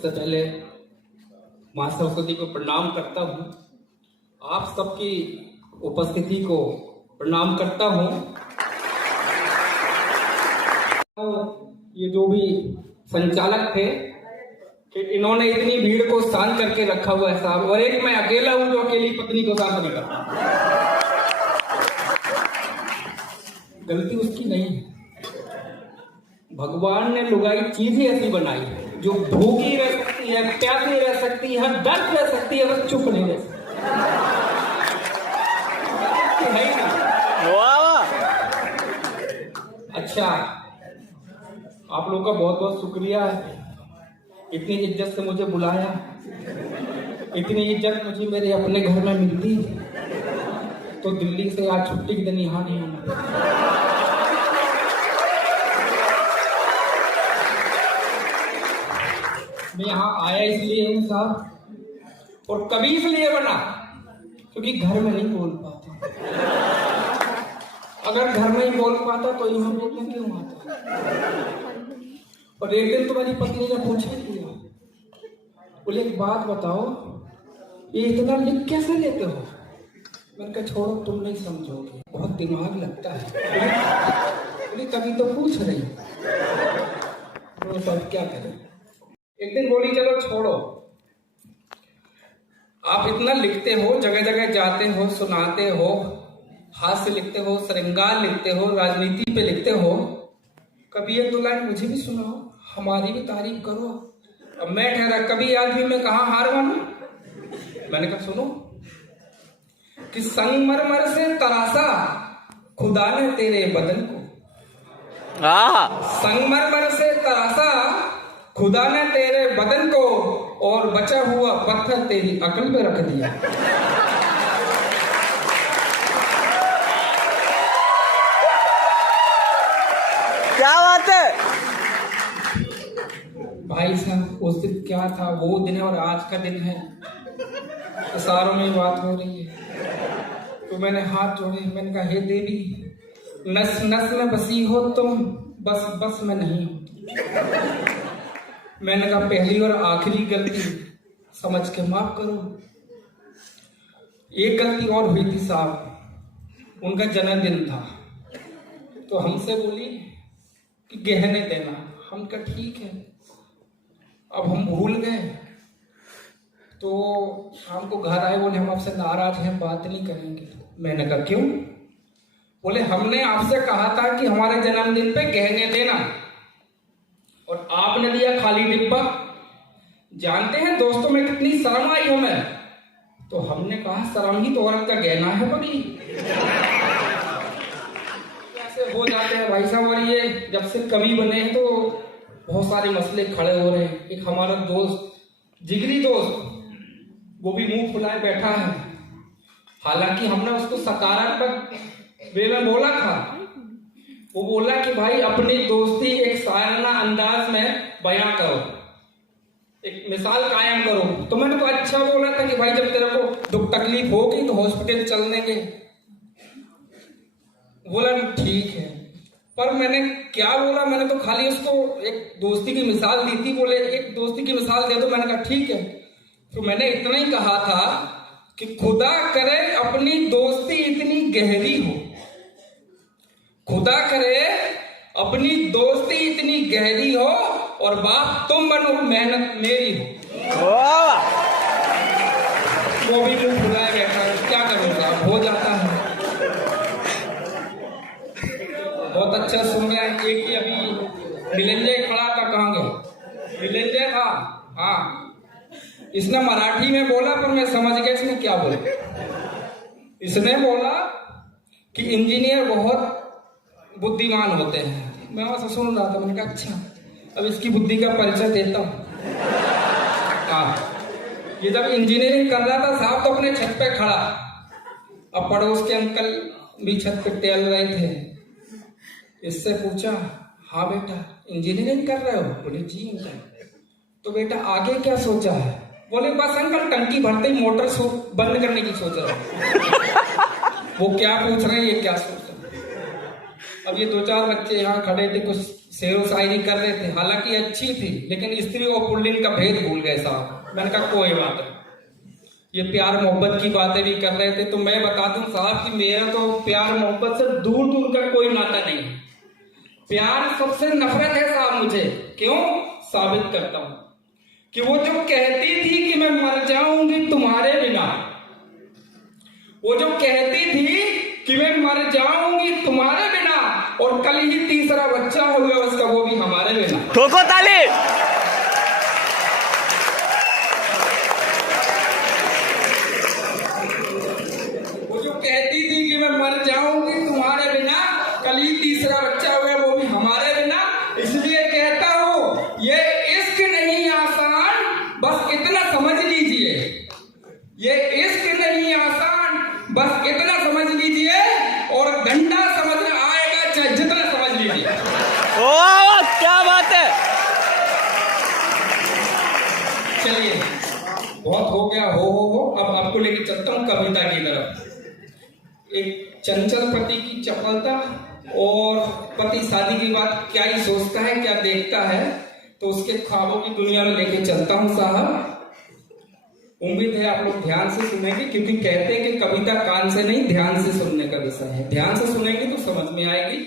सबसे पहले माँ सरस्वती को प्रणाम करता हूँ। आप सबकी उपस्थिति को प्रणाम करता हूँ। ये जो भी संचालक थे कि इन्होंने इतनी भीड़ को शांत करके रखा हुआ है साहब, और एक मैं अकेला हूँ जो अकेली पत्नी को शांत नहीं करता। गलती उसकी नहीं है, भगवान ने लुगाई चीज ही ऐसी बनाई है जो भूखी रह सकती है, प्यासी रह सकती है, दर्द रह सकती है, बस चुप नहीं रह सकती है ना। अच्छा, आप लोगों का बहुत बहुत शुक्रिया है, इतनी इज्जत से मुझे बुलाया। इतनी इज्जत मुझे मेरे अपने घर में मिलती तो दिल्ली से आज छुट्टी के दिन यहाँ नहीं आना। मैं यहाँ आया इसलिए हूँ साहब, और कभी इसलिए बना क्योंकि घर में नहीं बोल पाता। अगर घर में ही बोल पाता तो यहाँ बोलने क्यों आता। और एक दिन तो मेरी पत्नी ने पूछा किया, बोले एक बात बताओ, ये इतना लिख कैसे लेते हो। मैंने कहा छोड़ो, तुम नहीं समझोगे, बहुत दिमाग लगता है। बोले कभी तो पूछ रही। तो क्या करें। एक दिन बोली चलो छोड़ो, आप इतना लिखते हो, जगह जगह जाते हो, सुनाते हो, हास्य लिखते हो, श्रृंगार लिखते हो, राजनीति पे लिखते हो, कभी एक दो लाइन मुझे भी सुनाओ, हमारी भी तारीफ करो। अब मैं ठहरा, कभी आदमी में कहा हार मानू। मैंने कहा सुनो कि संगमरमर से तरासा खुदा ने तेरे बदन को, संगमरमर से तरासा खुदा ने तेरे बदन को, और बचा हुआ पत्थर तेरी अकल पे रख दिया। क्या बात है भाई साहब, उस दिन क्या था, वो दिन है और आज का दिन है, इशारों में बात हो रही है। तो मैंने हाथ जोड़े, मैंने कहा हे देवी, नस नस में बसी हो तुम, बस बस में नहीं हो। मैंने कहा पहली और आखिरी गलती समझ के माफ करो। एक गलती और हुई थी साहब, उनका जन्मदिन था तो हमसे बोली कि गहने देना। हम कहा ठीक है। अब हम भूल गए, तो शाम को घर आए, बोले हम आपसे नाराज हैं, बात नहीं करेंगे। मैंने कहा क्यों। बोले हमने आपसे कहा था कि हमारे जन्मदिन पे गहने देना, और आपने दिया खाली डिब्बा। जानते हैं दोस्तों में कितनी शर्म आई हमें। तो हमने कहा शर्म ही तो औरत का गहना है पगली। ऐसे हो जाते हैं भाई साहब, और ये जब से कमी बने हैं तो बहुत सारे मसले खड़े हो रहे हैं। एक हमारा दोस्त, जिगरी दोस्त, वो भी मुंह फुलाए बैठा है। हालांकि हमने उसको सकारात्मक वे में बोला था। वो बोला कि भाई अपनी दोस्ती एक शायराना अंदाज में बयां करो, एक मिसाल कायम करो। तो मैंने तो अच्छा बोला था कि भाई जब तेरे को दुख तकलीफ होगी तो हॉस्पिटल चलने के। बोला ठीक है, पर मैंने क्या बोला, मैंने तो खाली उसको एक दोस्ती की मिसाल दी थी। बोले एक दोस्ती की मिसाल दे दो। मैंने कहा ठीक है। तो मैंने इतना ही कहा था कि खुदा करे अपनी दोस्ती इतनी गहरी हो, खुदा करे अपनी दोस्ती इतनी गहरी हो, और बाप तुम बनो, मेहनत मेरी हो। वो भी मुंह फुलाए बैठा है, क्या करूंगा, हो जाता है। बहुत अच्छा सुन रहा है। एक ही अभी मिलंजय खड़ा था, कहाँ गया मिलंजय था। हाँ, इसने मराठी में बोला, पर मैं समझ गया इसने क्या बोला। इसने बोला कि इंजीनियर बहुत बुद्धिमान होते हैं। मैं वहां से सुन रहा था, मैंने कहा अच्छा, अब इसकी बुद्धि का परिचय देता हूँ। हाँ, ये जब इंजीनियरिंग कर रहा था साहब तो अपने छत पे खड़ा, अब पड़ोस के अंकल भी छत पे टहल रहे थे। इससे पूछा हाँ बेटा इंजीनियरिंग कर रहे हो। बोले जी अंकल। तो बेटा आगे क्या सोचा है। बोले बस अंकल टंकी भरते ही मोटर बंद करने की सोच रहा है। वो क्या पूछ रहे हैं, ये क्या सोच रहे हैं। अब ये 2-4 बच्चे यहाँ खड़े थे, कुछ शेरो शायरी कर रहे थे, हालांकि अच्छी थी, लेकिन स्त्री और पुल्लिंग का भेद भूल गए साहब। मैंने कहा कोई बात नहीं, ये प्यार मोहब्बत की बातें भी कर रहे थे। तो मैं बता दूं साहब कि मेरा तो प्यार मोहब्बत से दूर दूर का कोई नाता नहीं है। प्यार सबसे नफरत है साहब मुझे। क्यों? साबित करता हूं कि वो जो कहती थी कि मैं मर जाऊंगी तुम्हारे बिना, वो जो कहती थी कि मैं मर जाऊंगी तुम्हारे बिना, और कल ही तीसरा बच्चा हो गया उसका, वो भी हमारे बिना। ठोको ताली। वो जो कहती थी कि मैं मर जाऊंगी तुम्हारे बिना, कल ही तीसरा बच्चा हो गया, वो भी हमारे बिना। इसलिए कहता हूं ये इश्क नहीं आसान, बस इतना समझ लीजिए। ये इश्क नहीं आसान, बस इतना समझ लीजिए, और गंडा समझ आएगा चाहे जितना समझ लीजिए। ओ क्या बात है। चलिए बहुत हो गया, हो अब आपको लेके चलता हूं कविता की तरफ। एक चंचल पति की चपलता, और पति शादी की बात क्या ही सोचता है, क्या देखता है, तो उसके ख्वाबों की दुनिया में लेके चलता हूं साहब। उम्मीद है आप लोग ध्यान से सुनेंगे, क्योंकि कहते हैं कि कविता कान से नहीं ध्यान से सुनने का विषय है। ध्यान से सुनेंगे तो समझ में आएगी।